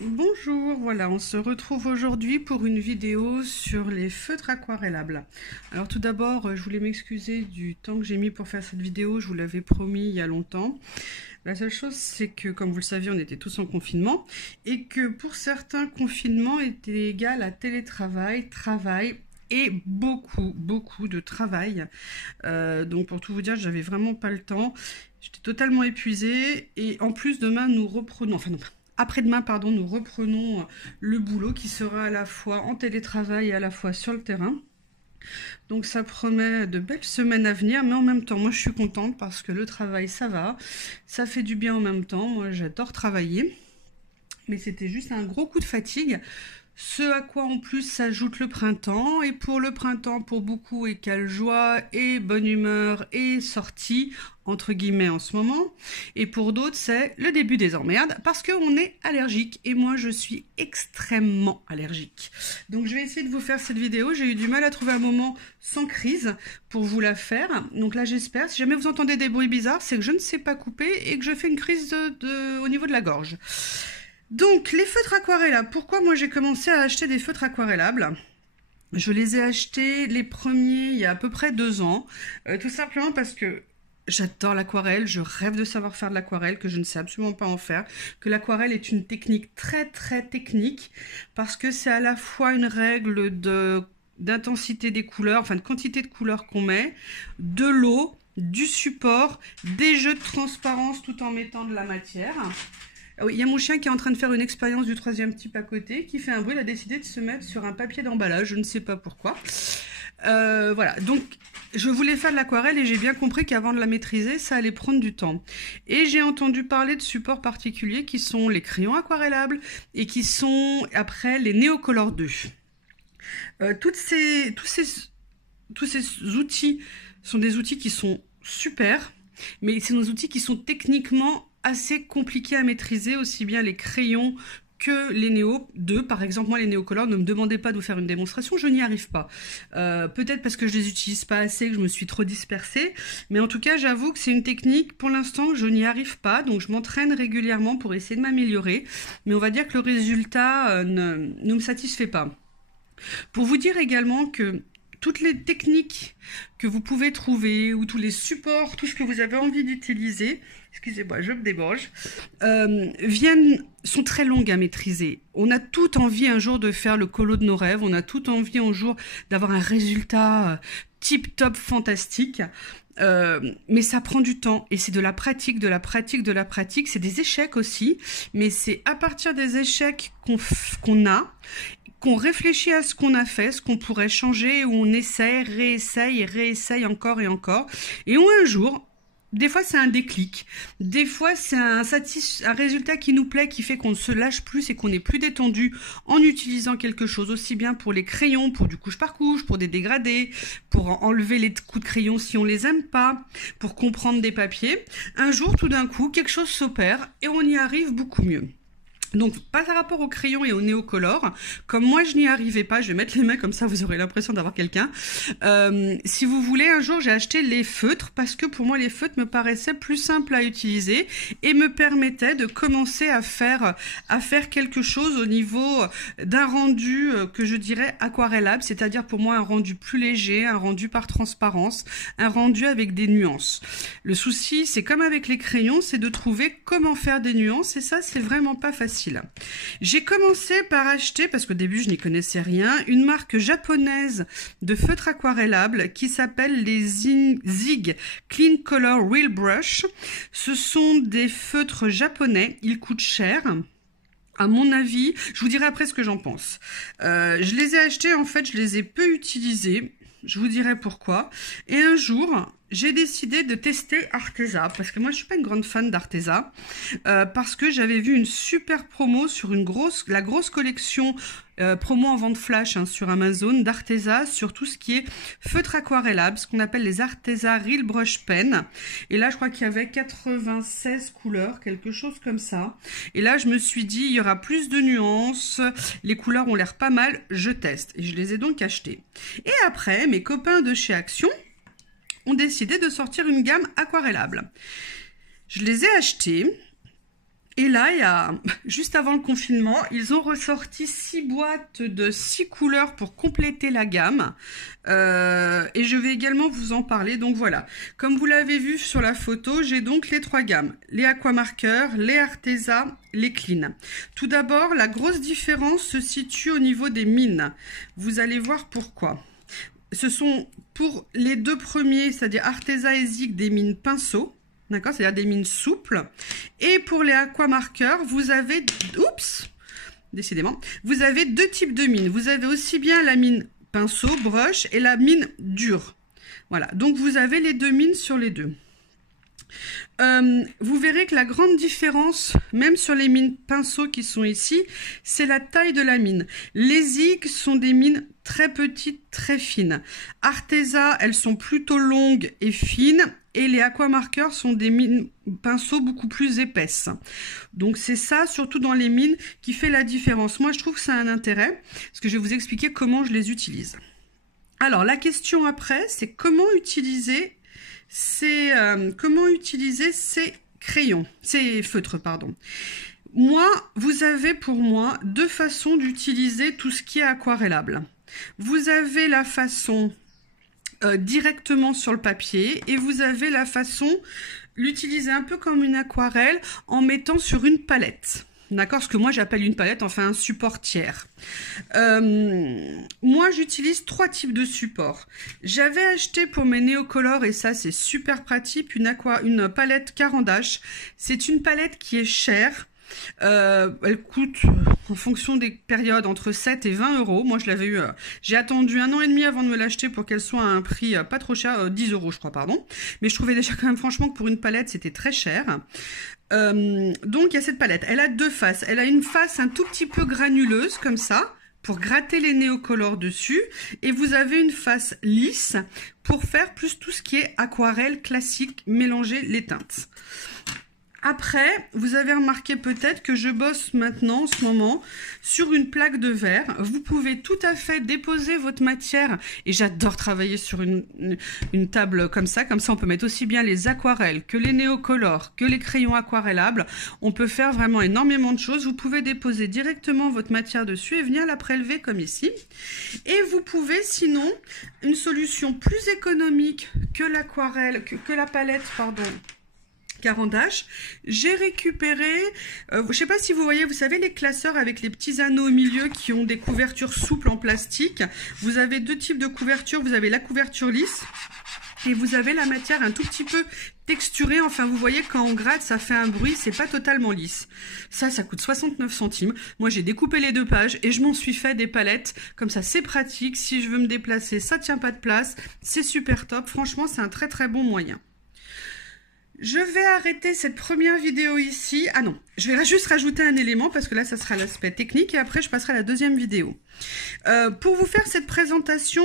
Bonjour, voilà, on se retrouve aujourd'hui pour une vidéo sur les feutres aquarellables. Alors tout d'abord, je voulais m'excuser du temps que j'ai mis pour faire cette vidéo, je vous l'avais promis il y a longtemps. La seule chose, c'est que, comme vous le saviez, on était tous en confinement, et que pour certains, confinement était égal à télétravail, travail, et beaucoup de travail. Donc pour tout vous dire, j'avais vraiment pas le temps, j'étais totalement épuisée, et en plus demain nous reprenons, enfin non, après-demain, pardon, nous reprenons le boulot qui sera à la fois en télétravail et à la fois sur le terrain. Donc ça promet de belles semaines à venir, mais en même temps, moi je suis contente parce que le travail, ça va, ça fait du bien en même temps. Moi j'adore travailler, mais c'était juste un gros coup de fatigue. Ce à quoi en plus s'ajoute le printemps, et pour le printemps, pour beaucoup, égale joie et bonne humeur et sortie, entre guillemets en ce moment, et pour d'autres c'est le début des emmerdes, parce qu'on est allergique, et moi je suis extrêmement allergique. Donc je vais essayer de vous faire cette vidéo, j'ai eu du mal à trouver un moment sans crise pour vous la faire, donc là j'espère, si jamais vous entendez des bruits bizarres, c'est que je ne sais pas couper et que je fais une crise au niveau de la gorge. Donc, les feutres aquarellables. Pourquoi moi j'ai commencé à acheter des feutres aquarellables? Je les ai achetés les premiers il y a à peu près 2 ans. Tout simplement parce que j'adore l'aquarelle, je rêve de savoir faire de l'aquarelle, que je ne sais absolument pas en faire, que l'aquarelle est une technique très technique, parce que c'est à la fois une règle d'intensité des couleurs, enfin de quantité de couleurs qu'on met, de l'eau, du support, des jeux de transparence tout en mettant de la matière. Ah oui, il y a mon chien qui est en train de faire une expérience du 3e type à côté, qui fait un bruit, il a décidé de se mettre sur un papier d'emballage, je ne sais pas pourquoi. Voilà, donc je voulais faire de l'aquarelle et j'ai bien compris qu'avant de la maîtriser, ça allait prendre du temps. Et j'ai entendu parler de supports particuliers qui sont les crayons aquarellables et qui sont après les Neocolor 2. Tous ces outils sont des outils qui sont super, mais c'est des outils qui sont techniquement assez compliqués à maîtriser, aussi bien les crayons que les Néo 2. Par exemple, moi les Neocolor, ne me demandez pas de vous faire une démonstration, je n'y arrive pas. Peut-être parce que je les utilise pas assez, que je me suis trop dispersée, mais en tout cas j'avoue que c'est une technique, pour l'instant je n'y arrive pas, donc je m'entraîne régulièrement pour essayer de m'améliorer, mais on va dire que le résultat ne me satisfait pas. Pour vous dire également que toutes les techniques que vous pouvez trouver, ou tous les supports, tout ce que vous avez envie d'utiliser, excusez-moi, je me débranche, sont très longues à maîtriser. On a tout envie un jour de faire le colo de nos rêves, on a tout envie un jour d'avoir un résultat tip-top fantastique. Mais ça prend du temps, et c'est de la pratique, c'est des échecs aussi, mais c'est à partir des échecs qu'on réfléchit à ce qu'on a fait, ce qu'on pourrait changer, où on essaye, réessaye encore et encore, et où un jour, des fois c'est un déclic, des fois c'est un résultat qui nous plaît, qui fait qu'on ne se lâche plus et qu'on est plus détendu en utilisant quelque chose, aussi bien pour les crayons, pour du couche par couche, pour des dégradés, pour enlever les coups de crayon si on les aime pas, pour comprendre des papiers. Un jour, tout d'un coup, quelque chose s'opère et on y arrive beaucoup mieux. Donc, par rapport au crayon et au Neocolor, comme moi je n'y arrivais pas, je vais mettre les mains comme ça, vous aurez l'impression d'avoir quelqu'un. Si vous voulez, un jour j'ai acheté les feutres, parce que pour moi les feutres me paraissaient plus simples à utiliser et me permettaient de commencer à faire quelque chose au niveau d'un rendu que je dirais aquarellable, c'est-à-dire pour moi un rendu plus léger, un rendu par transparence, un rendu avec des nuances. Le souci, c'est comme avec les crayons, c'est de trouver comment faire des nuances, et ça c'est vraiment pas facile. J'ai commencé par acheter, parce qu'au début je n'y connaissais rien, une marque japonaise de feutres aquarellables qui s'appelle les Zig Clean Color Real Brush. Ce sont des feutres japonais, ils coûtent cher. À mon avis, je vous dirai après ce que j'en pense. Je les ai achetés, en fait, je les ai peu utilisés. Je vous dirai pourquoi. Et un jour, j'ai décidé de tester Arteza, parce que moi je suis pas une grande fan d'Arteza, parce que j'avais vu une super promo sur la grosse collection promo en vente flash sur Amazon d'Arteza, sur tout ce qui est feutre aquarellable, ce qu'on appelle les Arteza Real Brush Pen. Et là je crois qu'il y avait 96 couleurs, quelque chose comme ça. Et là je me suis dit, il y aura plus de nuances, les couleurs ont l'air pas mal, je teste. Et je les ai donc achetés. Et après, mes copains de chez Action ont décidé de sortir une gamme aquarellable. Je les ai achetés Et là, juste avant le confinement, ils ont ressorti 6 boîtes de 6 couleurs pour compléter la gamme. Et je vais également vous en parler. Donc voilà, comme vous l'avez vu sur la photo, j'ai donc les 3 gammes. Les Aquamarker, les Arteza, les Clean. Tout d'abord, la grosse différence se situe au niveau des mines. Vous allez voir pourquoi. Ce sont pour les 2 premiers, c'est-à-dire Arteza et Zig, des mines pinceau. D'accord, c'est-à-dire des mines souples. Et pour les aquamarqueurs, vous avez... Oups, décidément. Vous avez 2 types de mines. Vous avez aussi bien la mine pinceau, brush, et la mine dure. Voilà, donc vous avez les 2 mines sur les 2. Vous verrez que la grande différence, même sur les mines pinceau qui sont ici, c'est la taille de la mine. Les Zig sont des mines très petites, très fines. Arteza, elles sont plutôt longues et fines. Et les aquamarqueurs sont des mines pinceaux beaucoup plus épaisses. Donc c'est ça, surtout dans les mines, qui fait la différence. Moi, je trouve que ça a un intérêt, parce que je vais vous expliquer comment je les utilise. Alors, la question après, c'est comment utiliser ces crayons, ces feutres, pardon. Moi, vous avez pour moi 2 façons d'utiliser tout ce qui est aquarellable. Vous avez la façon directement sur le papier et vous avez la façon l'utiliser un peu comme une aquarelle en mettant sur une palette. D'accord, ce que moi j'appelle une palette, enfin un support tiers. Moi j'utilise 3 types de supports. J'avais acheté pour mes néocolores, et ça c'est super pratique, une palette Caran d'Ache. C'est une palette qui est chère. Elle coûte en fonction des périodes entre 7 et 20 euros. Moi je l'avais eu, j'ai attendu 1 an et demi avant de me l'acheter pour qu'elle soit à un prix pas trop cher, 10 euros je crois, pardon. Mais je trouvais déjà quand même franchement que pour une palette c'était très cher. Donc il y a cette palette, elle a 2 faces. Elle a une face un tout petit peu granuleuse comme ça, pour gratter les néocolores dessus, et vous avez une face lisse pour faire plus tout ce qui est aquarelle classique, mélanger les teintes. Après, vous avez remarqué peut-être que je bosse maintenant, en ce moment, sur une plaque de verre. Vous pouvez tout à fait déposer votre matière, et j'adore travailler sur une table comme ça on peut mettre aussi bien les aquarelles que les néocolores, que les crayons aquarellables. On peut faire vraiment énormément de choses. Vous pouvez déposer directement votre matière dessus et venir la prélever comme ici. Et vous pouvez sinon, une solution plus économique que l'aquarelle, que la palette, pardon, Caran d'Ache, j'ai récupéré, je ne sais pas si vous voyez, vous savez les classeurs avec les petits anneaux au milieu qui ont des couvertures souples en plastique. Vous avez 2 types de couvertures, vous avez la couverture lisse et vous avez la matière un tout petit peu texturée. Enfin vous voyez quand on gratte ça fait un bruit, c'est pas totalement lisse. Ça coûte 69 centimes. Moi j'ai découpé les 2 pages et je m'en suis fait des palettes. Comme ça c'est pratique, si je veux me déplacer ça tient pas de place, c'est super top. Franchement c'est un très très bon moyen. Je vais arrêter cette première vidéo ici. Ah non, je vais juste rajouter un élément parce que là, ça sera l'aspect technique et après, je passerai à la deuxième vidéo. Pour vous faire cette présentation,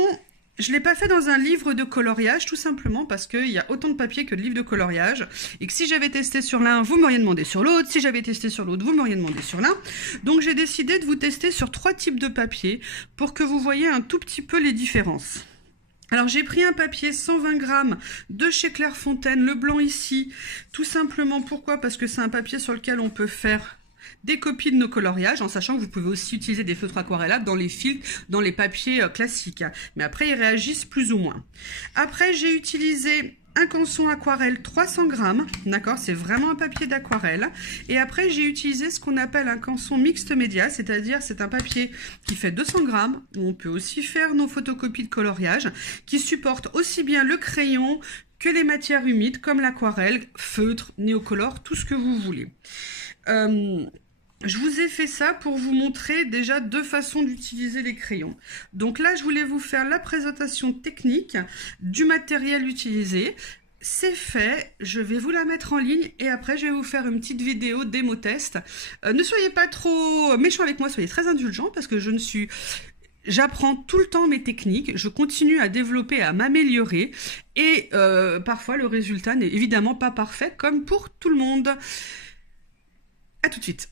je ne l'ai pas fait dans un livre de coloriage, tout simplement parce qu'il y a autant de papier que de livres de coloriage et que si j'avais testé sur l'un, vous m'auriez demandé sur l'autre. Si j'avais testé sur l'autre, vous m'auriez demandé sur l'un. Donc, j'ai décidé de vous tester sur 3 types de papier pour que vous voyez un tout petit peu les différences. Alors j'ai pris un papier 120 grammes de chez Clairefontaine, le blanc ici, tout simplement pourquoi? Parce que c'est un papier sur lequel on peut faire des copies de nos coloriages, en sachant que vous pouvez aussi utiliser des feutres aquarellables dans les filtres, dans les papiers classiques. Mais après ils réagissent plus ou moins. Après j'ai utilisé un canson aquarelle 300 grammes, d'accord, c'est vraiment un papier d'aquarelle. Et après, j'ai utilisé ce qu'on appelle un canson mixte média, c'est-à-dire c'est un papier qui fait 200 grammes, où on peut aussi faire nos photocopies de coloriage, qui supporte aussi bien le crayon que les matières humides, comme l'aquarelle, feutre, néocolore, tout ce que vous voulez. Je vous ai fait ça pour vous montrer déjà 2 façons d'utiliser les crayons. Donc là, je voulais vous faire la présentation technique du matériel utilisé. C'est fait, je vais vous la mettre en ligne et après je vais vous faire une petite vidéo démo test. Ne soyez pas trop méchants avec moi, soyez très indulgents parce que j'apprends tout le temps mes techniques, je continue à développer, à m'améliorer et parfois le résultat n'est évidemment pas parfait comme pour tout le monde. À tout de suite.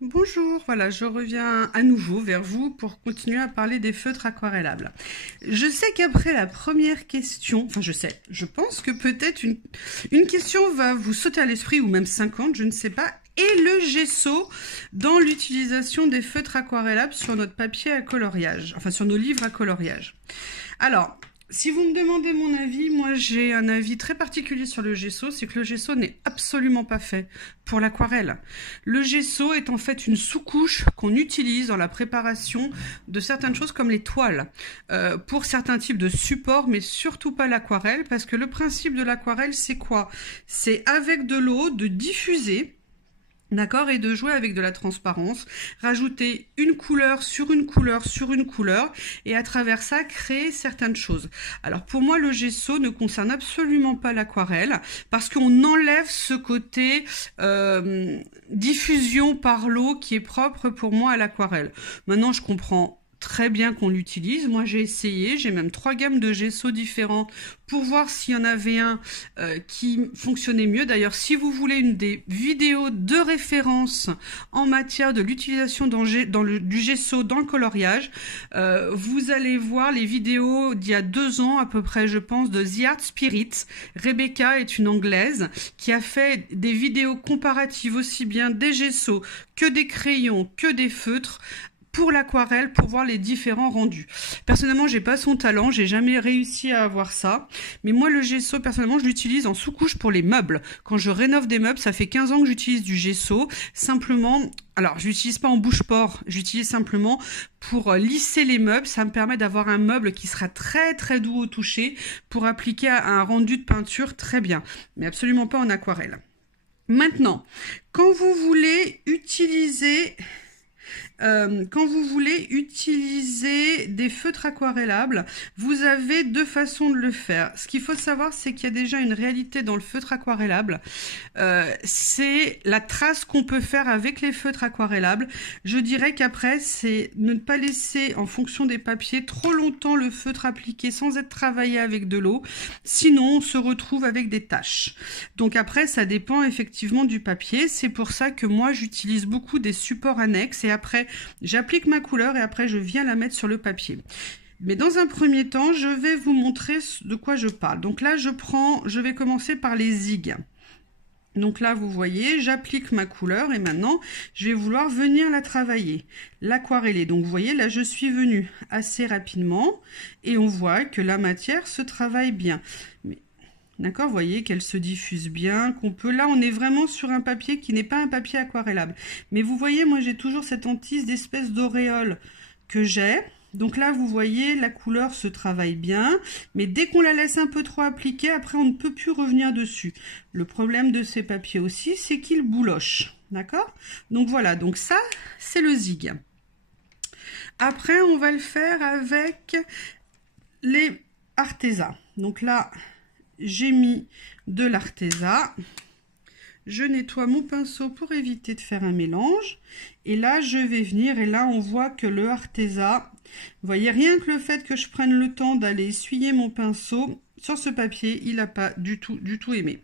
Bonjour, voilà, je reviens à nouveau vers vous pour continuer à parler des feutres aquarellables. Je sais qu'après la première question, enfin je pense que peut-être une question va vous sauter à l'esprit, ou même 50, je ne sais pas. et le gesso dans l'utilisation des feutres aquarellables sur notre papier à coloriage, enfin sur nos livres à coloriage. Alors, si vous me demandez mon avis, moi j'ai un avis très particulier sur le gesso, c'est que le gesso n'est absolument pas fait pour l'aquarelle. Le gesso est en fait une sous-couche qu'on utilise dans la préparation de certaines choses comme les toiles, pour certains types de supports, mais surtout pas l'aquarelle, parce que le principe de l'aquarelle c'est quoi? C'est avec de l'eau de diffuser, d'accord, et de jouer avec de la transparence, rajouter une couleur sur une couleur sur une couleur, et à travers ça, créer certaines choses. Alors pour moi, le gesso ne concerne absolument pas l'aquarelle, parce qu'on enlève ce côté diffusion par l'eau qui est propre pour moi à l'aquarelle. Maintenant, je comprends très bien qu'on l'utilise. Moi, j'ai essayé, j'ai même 3 gammes de gesso différents pour voir s'il y en avait un qui fonctionnait mieux. D'ailleurs, si vous voulez une des vidéos de référence en matière de l'utilisation du gesso dans le coloriage, vous allez voir les vidéos d'il y a 2 ans à peu près, je pense, de The Art Spirit. Rebecca est une Anglaise qui a fait des vidéos comparatives aussi bien des gessos que des crayons, que des feutres, pour l'aquarelle, pour voir les différents rendus. Personnellement, j'ai pas son talent, j'ai jamais réussi à avoir ça. Mais moi, le gesso, personnellement, je l'utilise en sous-couche pour les meubles. Quand je rénove des meubles, ça fait 15 ans que j'utilise du gesso. Simplement, alors, je l'utilise pas en bouche-port, j'utilise simplement pour lisser les meubles. Ça me permet d'avoir un meuble qui sera très très doux au toucher pour appliquer un rendu de peinture très bien. Mais absolument pas en aquarelle. Maintenant, quand vous voulez utiliser des feutres aquarellables, vous avez 2 façons de le faire. Ce qu'il faut savoir, c'est qu'il y a déjà une réalité dans le feutre aquarellable. C'est la trace qu'on peut faire avec les feutres aquarellables. Je dirais qu'après, c'est ne pas laisser, en fonction des papiers, trop longtemps le feutre appliqué sans être travaillé avec de l'eau. Sinon, on se retrouve avec des taches. Donc après, ça dépend effectivement du papier. C'est pour ça que moi, j'utilise beaucoup des supports annexes et après, j'applique ma couleur et après je viens la mettre sur le papier. Mais dans un premier temps, je vais vous montrer de quoi je parle. Donc là, je vais commencer par les zigues. Donc là, vous voyez, j'applique ma couleur et maintenant, je vais vouloir venir la travailler, l'aquareller. Donc vous voyez, là, je suis venue assez rapidement et on voit que la matière se travaille bien. D'accord, vous voyez qu'elle se diffuse bien, qu'on peut... Là, on est vraiment sur un papier qui n'est pas un papier aquarellable. Mais vous voyez, moi, j'ai toujours cette hantise d'espèce d'auréole que j'ai. Donc là, vous voyez, la couleur se travaille bien. Mais dès qu'on la laisse un peu trop appliquer, après, on ne peut plus revenir dessus. Le problème de ces papiers aussi, c'est qu'ils boulochent. D'accord? Donc voilà, donc ça, c'est le zig. Après, on va le faire avec les Arteza. Donc là... j'ai mis de l'Arteza. Je nettoie mon pinceau pour éviter de faire un mélange. Et là, je vais venir et là, on voit que le Arteza, vous voyez, rien que le fait que je prenne le temps d'aller essuyer mon pinceau sur ce papier, il n'a pas du tout aimé.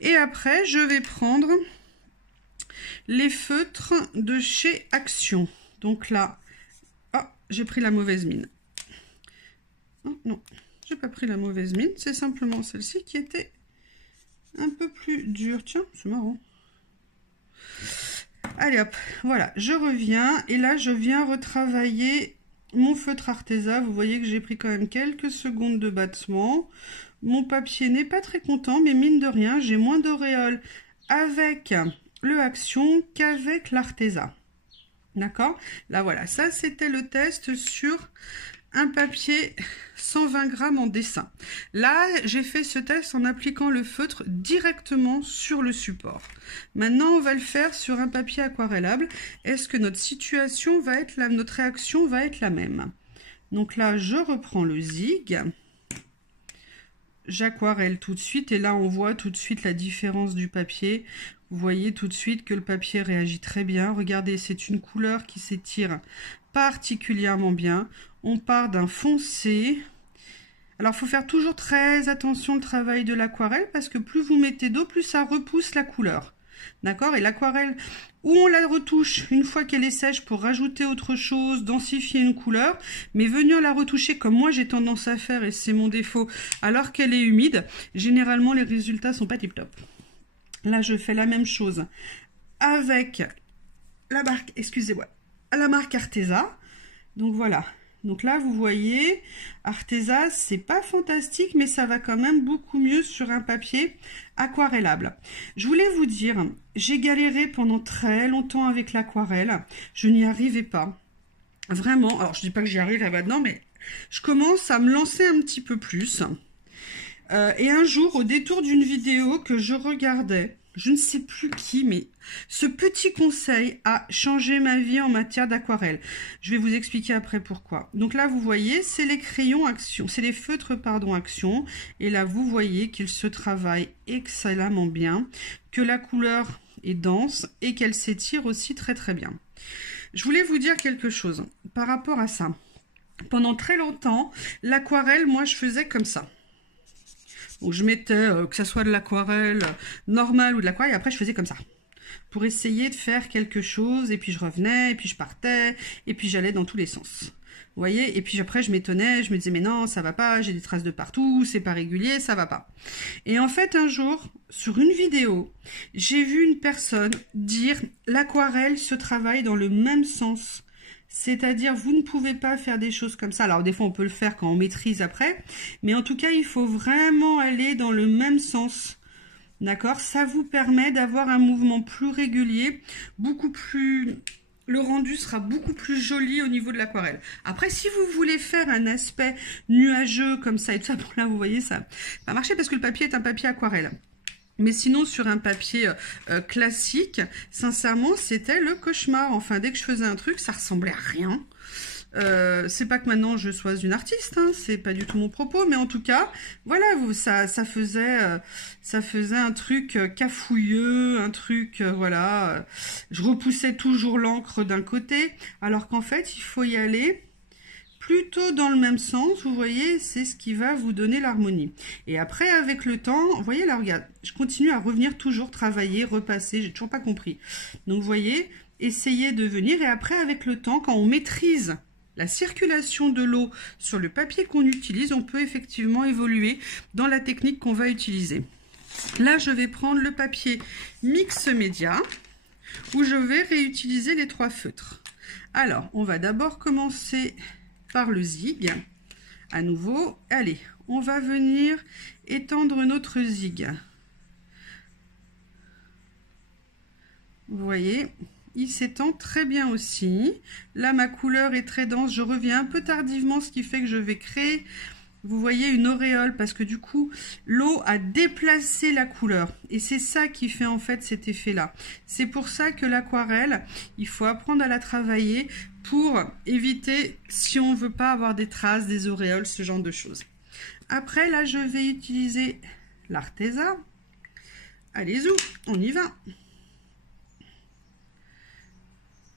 Et après, je vais prendre les feutres de chez Action. Donc là, oh, j'ai pris la mauvaise mine. Oh, non. J'ai pas pris la mauvaise mine, c'est simplement celle-ci qui était un peu plus dure. Tiens, c'est marrant. Allez hop, voilà, je reviens et là je viens retravailler mon feutre Arteza. Vous voyez que j'ai pris quand même quelques secondes de battement. Mon papier n'est pas très content, mais mine de rien, j'ai moins d'auréoles avec le Action qu'avec l'Arteza. D'accord? Là voilà, ça c'était le test sur un papier 120 grammes en dessin. Là, j'ai fait ce test en appliquant le feutre directement sur le support. Maintenant, on va le faire sur un papier aquarellable. Est-ce que notre situation va être notre réaction va être la même? Donc là, je reprends le zig. J'aquarelle tout de suite et là, on voit tout de suite la différence du papier. Vous voyez tout de suite que le papier réagit très bien. Regardez, c'est une couleur qui s'étire particulièrement bien. On part d'un foncé. Alors, il faut faire toujours très attention au travail de l'aquarelle parce que plus vous mettez d'eau, plus ça repousse la couleur. D'accord? Et l'aquarelle, où on la retouche une fois qu'elle est sèche pour rajouter autre chose, densifier une couleur, mais venir la retoucher comme moi j'ai tendance à faire et c'est mon défaut, alors qu'elle est humide, généralement les résultats sont pas tip top. Là, je fais la même chose avec la marque, excusez-moi, la marque Arteza. Donc voilà. Donc là, vous voyez, Arteza, c'est pas fantastique, mais ça va quand même beaucoup mieux sur un papier aquarellable. Je voulais vous dire, j'ai galéré pendant très longtemps avec l'aquarelle. Je n'y arrivais pas. Vraiment. Alors, je dis pas que j'y arrive là maintenant, mais je commence à me lancer un petit peu plus. Et un jour, au détour d'une vidéo que je regardais, je ne sais plus qui, mais ce petit conseil a changé ma vie en matière d'aquarelle. Je vais vous expliquer après pourquoi. Donc là, vous voyez, c'est les crayons Action, c'est les feutres, pardon, Action. Et là, vous voyez qu'ils se travaillent excellemment bien, que la couleur est dense et qu'elle s'étire aussi très très bien. Je voulais vous dire quelque chose par rapport à ça. Pendant très longtemps, l'aquarelle, moi, je faisais comme ça. Donc je mettais, que ce soit de l'aquarelle normale ou de l'aquarelle, et après je faisais comme ça. Pour essayer de faire quelque chose, et puis je revenais, et puis je partais, et puis j'allais dans tous les sens. Vous voyez? Et puis après je m'étonnais, je me disais mais non, ça va pas, j'ai des traces de partout, c'est pas régulier, ça va pas. Et en fait un jour, sur une vidéo, j'ai vu une personne dire l'aquarelle se travaille dans le même sens. C'est-à-dire, vous ne pouvez pas faire des choses comme ça. Alors, des fois, on peut le faire quand on maîtrise après. Mais en tout cas, il faut vraiment aller dans le même sens. D'accord? Ça vous permet d'avoir un mouvement plus régulier, beaucoup plus... Le rendu sera beaucoup plus joli au niveau de l'aquarelle. Après, si vous voulez faire un aspect nuageux comme ça et tout ça, bon là, vous voyez, ça va marcher parce que le papier est un papier aquarelle. Mais sinon, sur un papier classique, sincèrement, c'était le cauchemar. Enfin, dès que je faisais un truc, ça ressemblait à rien. C'est pas que maintenant je sois une artiste, hein, c'est pas du tout mon propos, mais en tout cas, voilà, ça faisait un truc cafouilleux, un truc, voilà. Je repoussais toujours l'encre d'un côté, alors qu'en fait, il faut y aller plutôt dans le même sens, vous voyez, c'est ce qui va vous donner l'harmonie. Et après, avec le temps, vous voyez là, regarde, je continue à revenir toujours travailler, repasser, j'ai toujours pas compris. Donc, vous voyez, essayez de venir, et après, avec le temps, quand on maîtrise la circulation de l'eau sur le papier qu'on utilise, on peut effectivement évoluer dans la technique qu'on va utiliser. Là, je vais prendre le papier mix média, où je vais réutiliser les 3 feutres. Alors, on va d'abord commencer par le zig, à nouveau. Allez, on va venir étendre notre zig. Vous voyez, il s'étend très bien aussi. Là, ma couleur est très dense. Je reviens un peu tardivement, ce qui fait que je vais créer, vous voyez, une auréole, parce que du coup, l'eau a déplacé la couleur. Et c'est ça qui fait en fait cet effet-là. C'est pour ça que l'aquarelle, il faut apprendre à la travailler pour éviter, si on ne veut pas avoir des traces, des auréoles, ce genre de choses. Après, là, je vais utiliser l'Arteza. Allez-y, on y va.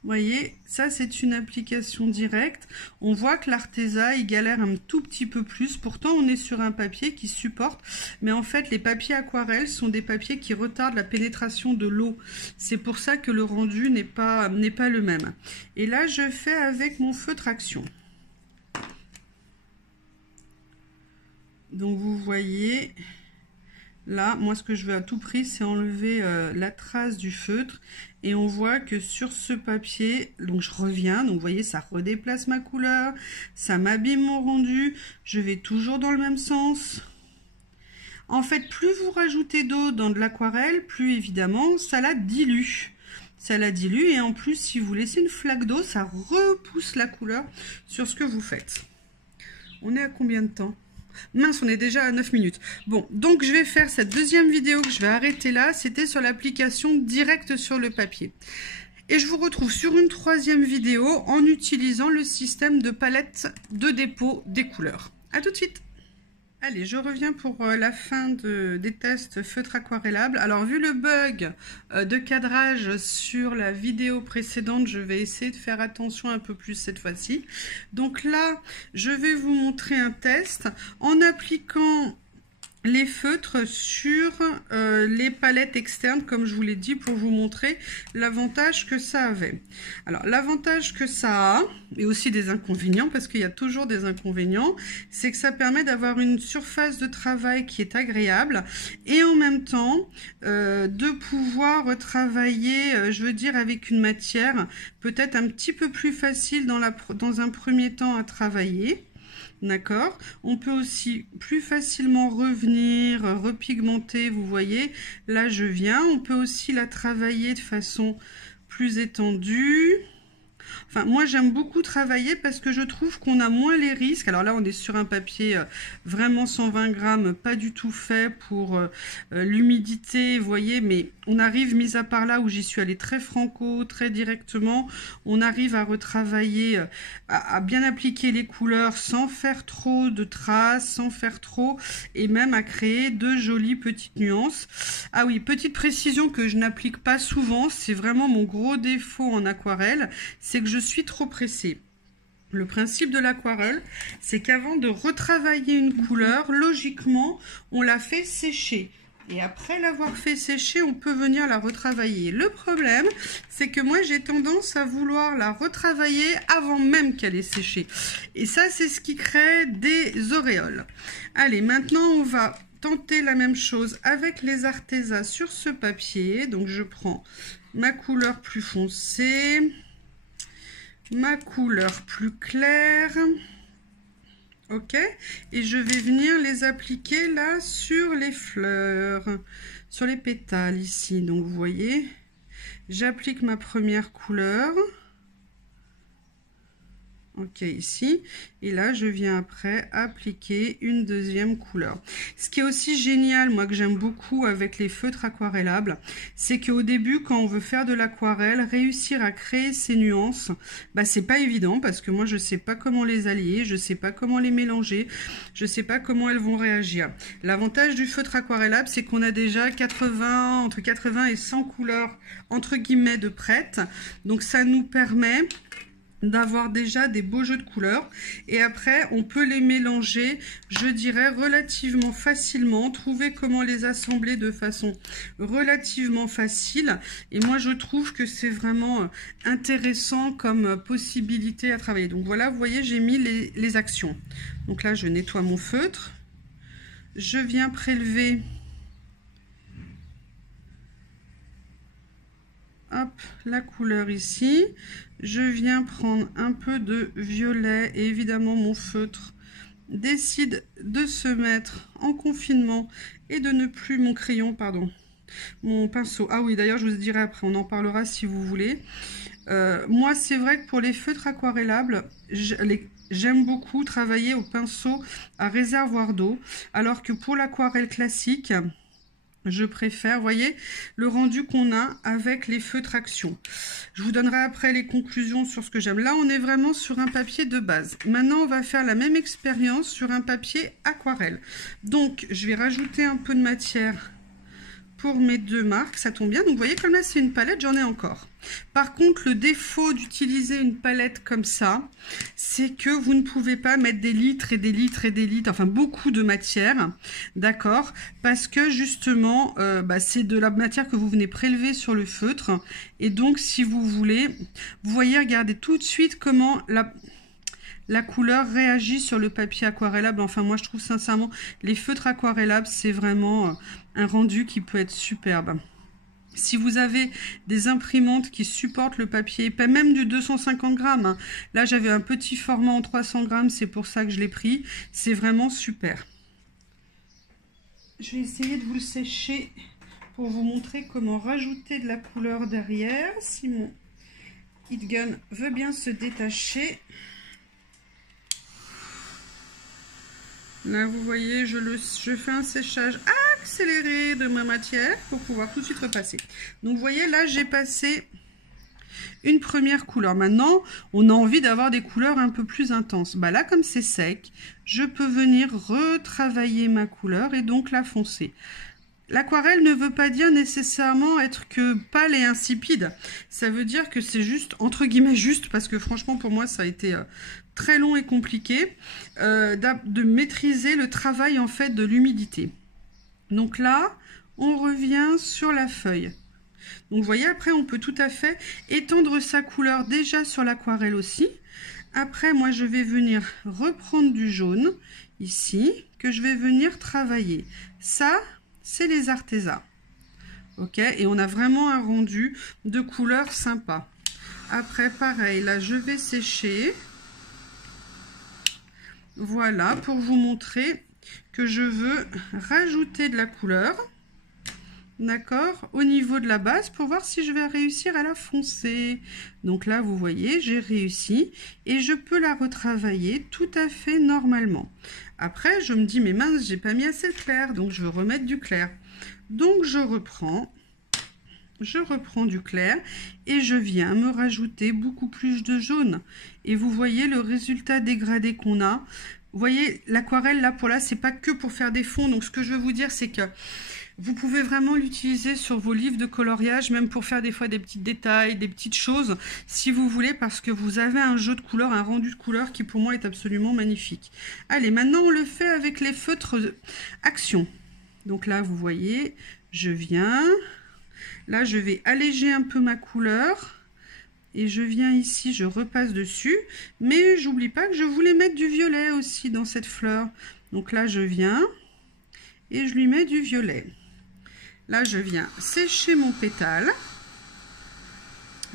Vous voyez, ça c'est une application directe. On voit que l'Arteza, il galère un tout petit peu plus. Pourtant, on est sur un papier qui supporte. Mais en fait, les papiers aquarelles sont des papiers qui retardent la pénétration de l'eau. C'est pour ça que le rendu n'est pas le même. Et là, je fais avec mon feutre Action. Donc, vous voyez... Là, moi, ce que je veux à tout prix, c'est enlever la trace du feutre. Et on voit que sur ce papier, donc je reviens, donc vous voyez, ça redéplace ma couleur, ça m'abîme mon rendu. Je vais toujours dans le même sens. En fait, plus vous rajoutez d'eau dans de l'aquarelle, plus évidemment, ça la dilue. Ça la dilue et en plus, si vous laissez une flaque d'eau, ça repousse la couleur sur ce que vous faites. On est à combien de temps ? Mince, on est déjà à 9 minutes. Bon, donc je vais faire cette deuxième vidéo que je vais arrêter là. C'était sur l'application directe sur le papier. Et je vous retrouve sur une troisième vidéo en utilisant le système de palette de dépôt des couleurs. A tout de suite. Allez, je reviens pour la fin des tests feutre aquarellable. Alors, vu le bug de cadrage sur la vidéo précédente, je vais essayer de faire attention un peu plus cette fois-ci. Donc là, je vais vous montrer un test en appliquant les feutres sur les palettes externes, comme je vous l'ai dit, pour vous montrer l'avantage que ça avait. Alors, l'avantage que ça a, et aussi des inconvénients, parce qu'il y a toujours des inconvénients, c'est que ça permet d'avoir une surface de travail qui est agréable, et en même temps, de pouvoir travailler, je veux dire, avec une matière peut-être un petit peu plus facile dans un premier temps à travailler. D'accord. On peut aussi plus facilement revenir, repigmenter, vous voyez, là je viens. On peut aussi la travailler de façon plus étendue. Enfin, moi, j'aime beaucoup travailler parce que je trouve qu'on a moins les risques. Alors là, on est sur un papier vraiment 120 grammes, pas du tout fait pour l'humidité, vous voyez, mais on arrive, mis à part là où j'y suis allée très franco, très directement, on arrive à retravailler, à bien appliquer les couleurs sans faire trop de traces, sans faire trop, et même à créer de jolies petites nuances. Ah oui, petite précision que je n'applique pas souvent, c'est vraiment mon gros défaut en aquarelle, c'est que je suis trop pressée. Le principe de l'aquarelle, c'est qu'avant de retravailler une couleur, logiquement, on la fait sécher. Et après l'avoir fait sécher, on peut venir la retravailler. Le problème, c'est que moi, j'ai tendance à vouloir la retravailler avant même qu'elle ait séché. Et ça, c'est ce qui crée des auréoles. Allez, maintenant, on va tenter la même chose avec les Arteza sur ce papier. Donc, je prends ma couleur plus foncée, ma couleur plus claire, ok, et je vais venir les appliquer là sur les fleurs, sur les pétales ici. Donc vous voyez, j'applique ma première couleur, ok, ici, et là je viens après appliquer une deuxième couleur. Ce qui est aussi génial, moi que j'aime beaucoup avec les feutres aquarellables, c'est qu'au début, quand on veut faire de l'aquarelle, réussir à créer ces nuances, bah c'est pas évident, parce que moi je sais pas comment les allier, je sais pas comment les mélanger, je sais pas comment elles vont réagir. L'avantage du feutre aquarellable, c'est qu'on a déjà entre 80 et 100 couleurs entre guillemets de prêtes, donc ça nous permet d'avoir déjà des beaux jeux de couleurs, et après on peut les mélanger, je dirais relativement facilement, trouver comment les assembler de façon relativement facile, et moi je trouve que c'est vraiment intéressant comme possibilité à travailler. Donc voilà, vous voyez, j'ai mis les actions. Donc là je nettoie mon feutre, je viens prélever, hop, la couleur ici. Je viens prendre un peu de violet et évidemment mon feutre décide de se mettre en confinement et de ne plus, mon crayon, pardon, mon pinceau. Ah oui, d'ailleurs je vous dirai après, on en parlera si vous voulez. Moi c'est vrai que pour les feutres aquarellables, j'aime beaucoup travailler au pinceau à réservoir d'eau, alors que pour l'aquarelle classique, je préfère, voyez, le rendu qu'on a avec les feutres action. Je vous donnerai après les conclusions sur ce que j'aime. Là, on est vraiment sur un papier de base. Maintenant, on va faire la même expérience sur un papier aquarelle. Donc, je vais rajouter un peu de matière pour mes deux marques. Ça tombe bien. Donc, vous voyez, comme là, c'est une palette, j'en ai encore. Par contre, le défaut d'utiliser une palette comme ça, c'est que vous ne pouvez pas mettre des litres et des litres et des litres, enfin beaucoup de matière, d'accord? Parce que justement, c'est de la matière que vous venez prélever sur le feutre. Et donc, si vous voulez, vous voyez, regardez tout de suite comment la couleur réagit sur le papier aquarellable. Enfin, moi, je trouve sincèrement, les feutres aquarellables, c'est vraiment un rendu qui peut être superbe. Si vous avez des imprimantes qui supportent le papier, pas même du 250 grammes, hein. Là j'avais un petit format en 300 grammes, c'est pour ça que je l'ai pris. C'est vraiment super. Je vais essayer de vous le sécher pour vous montrer comment rajouter de la couleur derrière. Si mon heat gun veut bien se détacher. Là, vous voyez, je fais un séchage accéléré de ma matière pour pouvoir tout de suite repasser. Donc, vous voyez, là, j'ai passé une première couleur. Maintenant, on a envie d'avoir des couleurs un peu plus intenses. Bah là, comme c'est sec, je peux venir retravailler ma couleur et donc la foncer. L'aquarelle ne veut pas dire nécessairement être que pâle et insipide. Ça veut dire que c'est juste, entre guillemets juste, parce que franchement pour moi ça a été très long et compliqué, de maîtriser le travail en fait de l'humidité. Donc là, on revient sur la feuille. Donc vous voyez, après on peut tout à fait étendre sa couleur déjà sur l'aquarelle aussi. Après, moi je vais venir reprendre du jaune ici, que je vais venir travailler. Ça, c'est les Arteza. Ok, et on a vraiment un rendu de couleur sympa. Après, pareil, là je vais sécher. Voilà, pour vous montrer que je veux rajouter de la couleur. D'accord, au niveau de la base pour voir si je vais réussir à la foncer. Donc là, vous voyez, j'ai réussi et je peux la retravailler tout à fait normalement. Après, je me dis, mais mince, j'ai pas mis assez de clair, donc je veux remettre du clair. Donc je reprends du clair et je viens me rajouter beaucoup plus de jaune. Et vous voyez le résultat dégradé qu'on a. Vous voyez, l'aquarelle, là, c'est pas que pour faire des fonds. Donc ce que je veux vous dire, c'est que vous pouvez vraiment l'utiliser sur vos livres de coloriage, même pour faire des fois des petits détails, des petites choses, si vous voulez, parce que vous avez un jeu de couleurs, un rendu de couleurs qui pour moi est absolument magnifique. Allez, maintenant on le fait avec les feutres Action. Donc là, vous voyez, je viens, là je vais alléger un peu ma couleur, et je viens ici, je repasse dessus, mais j'oublie pas que je voulais mettre du violet aussi dans cette fleur. Donc là, je viens, et je lui mets du violet. Là, je viens sécher mon pétale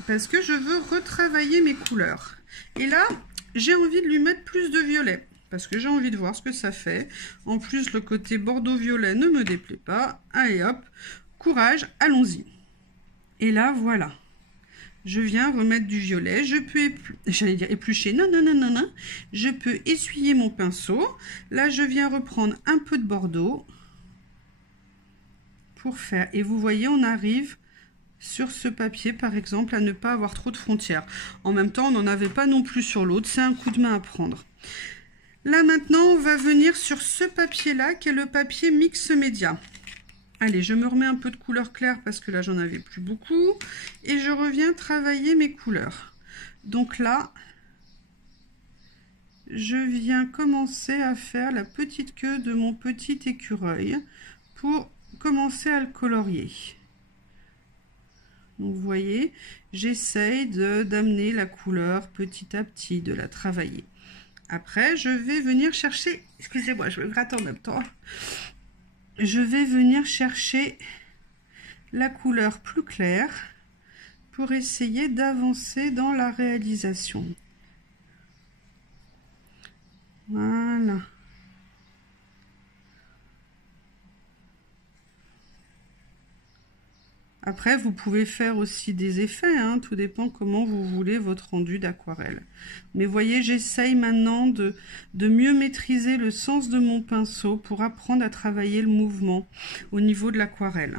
parce que je veux retravailler mes couleurs. Et là, j'ai envie de lui mettre plus de violet parce que j'ai envie de voir ce que ça fait. En plus, le côté bordeaux-violet ne me déplaît pas. Allez hop, courage, allons-y. Et là, voilà. Je viens remettre du violet. Je peux, j'allais dire éplucher, non. Je peux essuyer mon pinceau. Là, je viens reprendre un peu de bordeaux. Pour faire, et vous voyez, on arrive sur ce papier par exemple à ne pas avoir trop de frontières. En même temps, on n'en avait pas non plus sur l'autre, c'est un coup de main à prendre. Là maintenant, on va venir sur ce papier là qui est le papier mix média. Allez, je me remets un peu de couleur claire parce que là j'en avais plus beaucoup et je reviens travailler mes couleurs. Donc là, je viens commencer à faire la petite queue de mon petit écureuil pour commencer à le colorier. Donc vous voyez, j'essaye d'amener la couleur petit à petit, de la travailler. Après, je vais venir chercher, excusez-moi, je vais gratter en même temps. Je vais venir chercher la couleur plus claire pour essayer d'avancer dans la réalisation. Voilà. Après, vous pouvez faire aussi des effets, hein, tout dépend comment vous voulez votre rendu d'aquarelle. Mais voyez, j'essaye maintenant de mieux maîtriser le sens de mon pinceau pour apprendre à travailler le mouvement au niveau de l'aquarelle.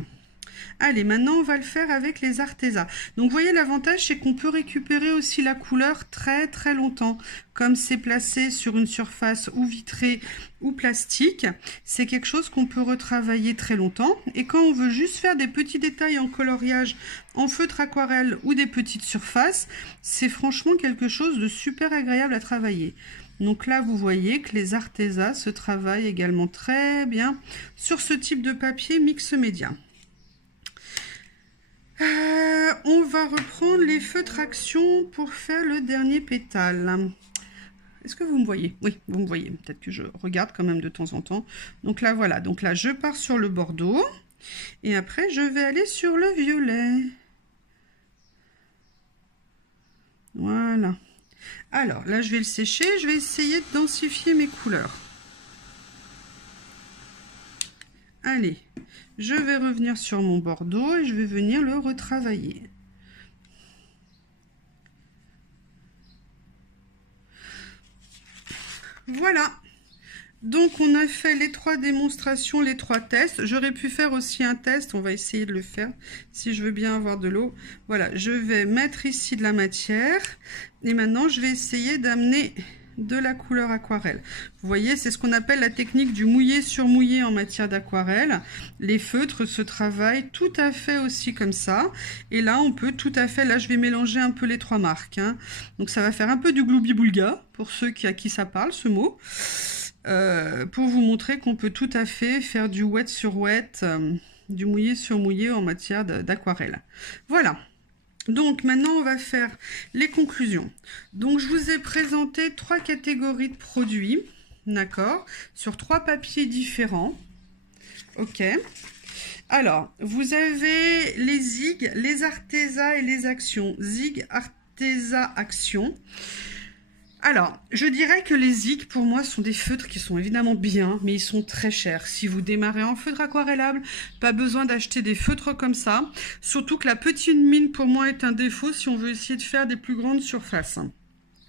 Allez, maintenant on va le faire avec les Arteza. Donc vous voyez, l'avantage c'est qu'on peut récupérer aussi la couleur très longtemps. Comme c'est placé sur une surface ou vitrée ou plastique, c'est quelque chose qu'on peut retravailler très longtemps. Et quand on veut juste faire des petits détails en coloriage, en feutre aquarelle ou des petites surfaces, c'est franchement quelque chose de super agréable à travailler. Donc là, vous voyez que les Arteza se travaillent également très bien sur ce type de papier mix média. On va reprendre les feutres Action pour faire le dernier pétale. Est-ce que vous me voyez? Oui, vous me voyez. Peut-être que je regarde quand même de temps en temps. Donc là, voilà. Donc là, je pars sur le bordeaux. Et après, je vais aller sur le violet. Voilà. Alors, là, je vais le sécher. Je vais essayer de densifier mes couleurs. Allez, je vais revenir sur mon bordeaux et je vais venir le retravailler. Voilà. Donc, on a fait les 3 démonstrations, les 3 tests. J'aurais pu faire aussi un test. On va essayer de le faire si je veux bien avoir de l'eau. Voilà, je vais mettre ici de la matière. Et maintenant, je vais essayer d'amener de la couleur aquarelle. Vous voyez, c'est ce qu'on appelle la technique du mouillé sur mouillé en matière d'aquarelle. Les feutres se travaillent tout à fait aussi comme ça. Et là, on peut tout à fait, là je vais mélanger un peu les 3 marques, hein. Donc ça va faire un peu du gloubi-boulga pour ceux à qui ça parle, ce mot. pour vous montrer qu'on peut tout à fait faire du wet sur wet, du mouillé sur mouillé en matière d'aquarelle. Voilà. Donc maintenant on va faire les conclusions. Donc je vous ai présenté 3 catégories de produits, d'accord, sur 3 papiers différents. Ok. Alors, vous avez les Zig, les Arteza et les Actions. Zig, Arteza, Action. Alors, je dirais que les Zig, pour moi, sont des feutres qui sont évidemment bien, mais ils sont très chers. Si vous démarrez en feutre aquarellable, pas besoin d'acheter des feutres comme ça. Surtout que la petite mine, pour moi, est un défaut si on veut essayer de faire des plus grandes surfaces.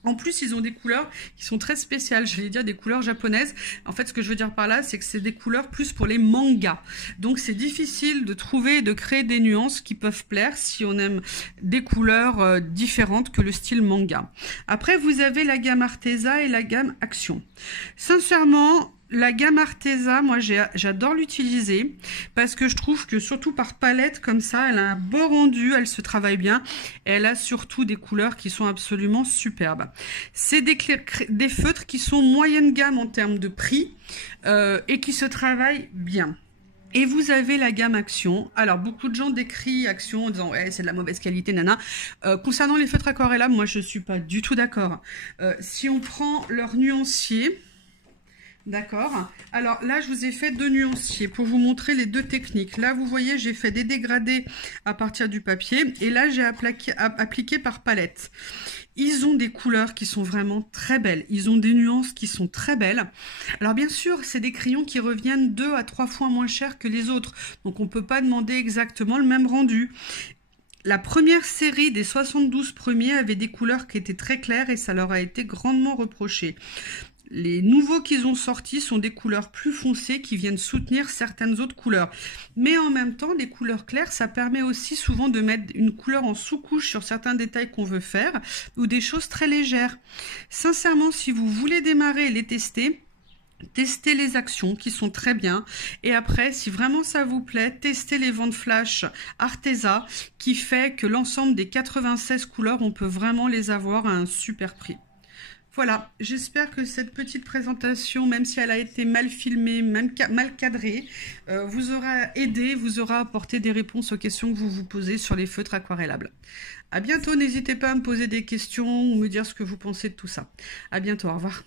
En plus, ils ont des couleurs qui sont très spéciales, je vais dire des couleurs japonaises. En fait, ce que je veux dire par là, c'est que c'est des couleurs plus pour les mangas. Donc, c'est difficile de trouver et de créer des nuances qui peuvent plaire si on aime des couleurs différentes que le style manga. Après, vous avez la gamme Arteza et la gamme Action. Sincèrement, la gamme Arteza, moi j'adore l'utiliser parce que je trouve que surtout par palette comme ça, elle a un beau rendu, elle se travaille bien et elle a surtout des couleurs qui sont absolument superbes. C'est des feutres qui sont moyenne gamme en termes de prix et qui se travaillent bien. Et vous avez la gamme Action. Alors, beaucoup de gens décrient Action en disant « ouais, c'est de la mauvaise qualité, nana ». Concernant les feutres aquarellables, moi je ne suis pas du tout d'accord. Si on prend leur nuancier... D'accord. Alors là, je vous ai fait 2 nuanciers pour vous montrer les 2 techniques. Là, vous voyez, j'ai fait des dégradés à partir du papier et là, j'ai appliqué par palette. Ils ont des couleurs qui sont vraiment très belles. Ils ont des nuances qui sont très belles. Alors bien sûr, c'est des crayons qui reviennent 2 à 3 fois moins cher que les autres. Donc, on ne peut pas demander exactement le même rendu. La première série des 72 premiers avait des couleurs qui étaient très claires et ça leur a été grandement reproché. Les nouveaux qu'ils ont sortis sont des couleurs plus foncées qui viennent soutenir certaines autres couleurs. Mais en même temps, les couleurs claires, ça permet aussi souvent de mettre une couleur en sous-couche sur certains détails qu'on veut faire ou des choses très légères. Sincèrement, si vous voulez démarrer et les tester, testez les Actions qui sont très bien et après si vraiment ça vous plaît, testez les ventes flash Arteza qui fait que l'ensemble des 96 couleurs, on peut vraiment les avoir à un super prix. Voilà, j'espère que cette petite présentation, même si elle a été mal filmée, mal cadrée, vous aura aidé, vous aura apporté des réponses aux questions que vous vous posez sur les feutres aquarellables. À bientôt, n'hésitez pas à me poser des questions ou me dire ce que vous pensez de tout ça. À bientôt, au revoir.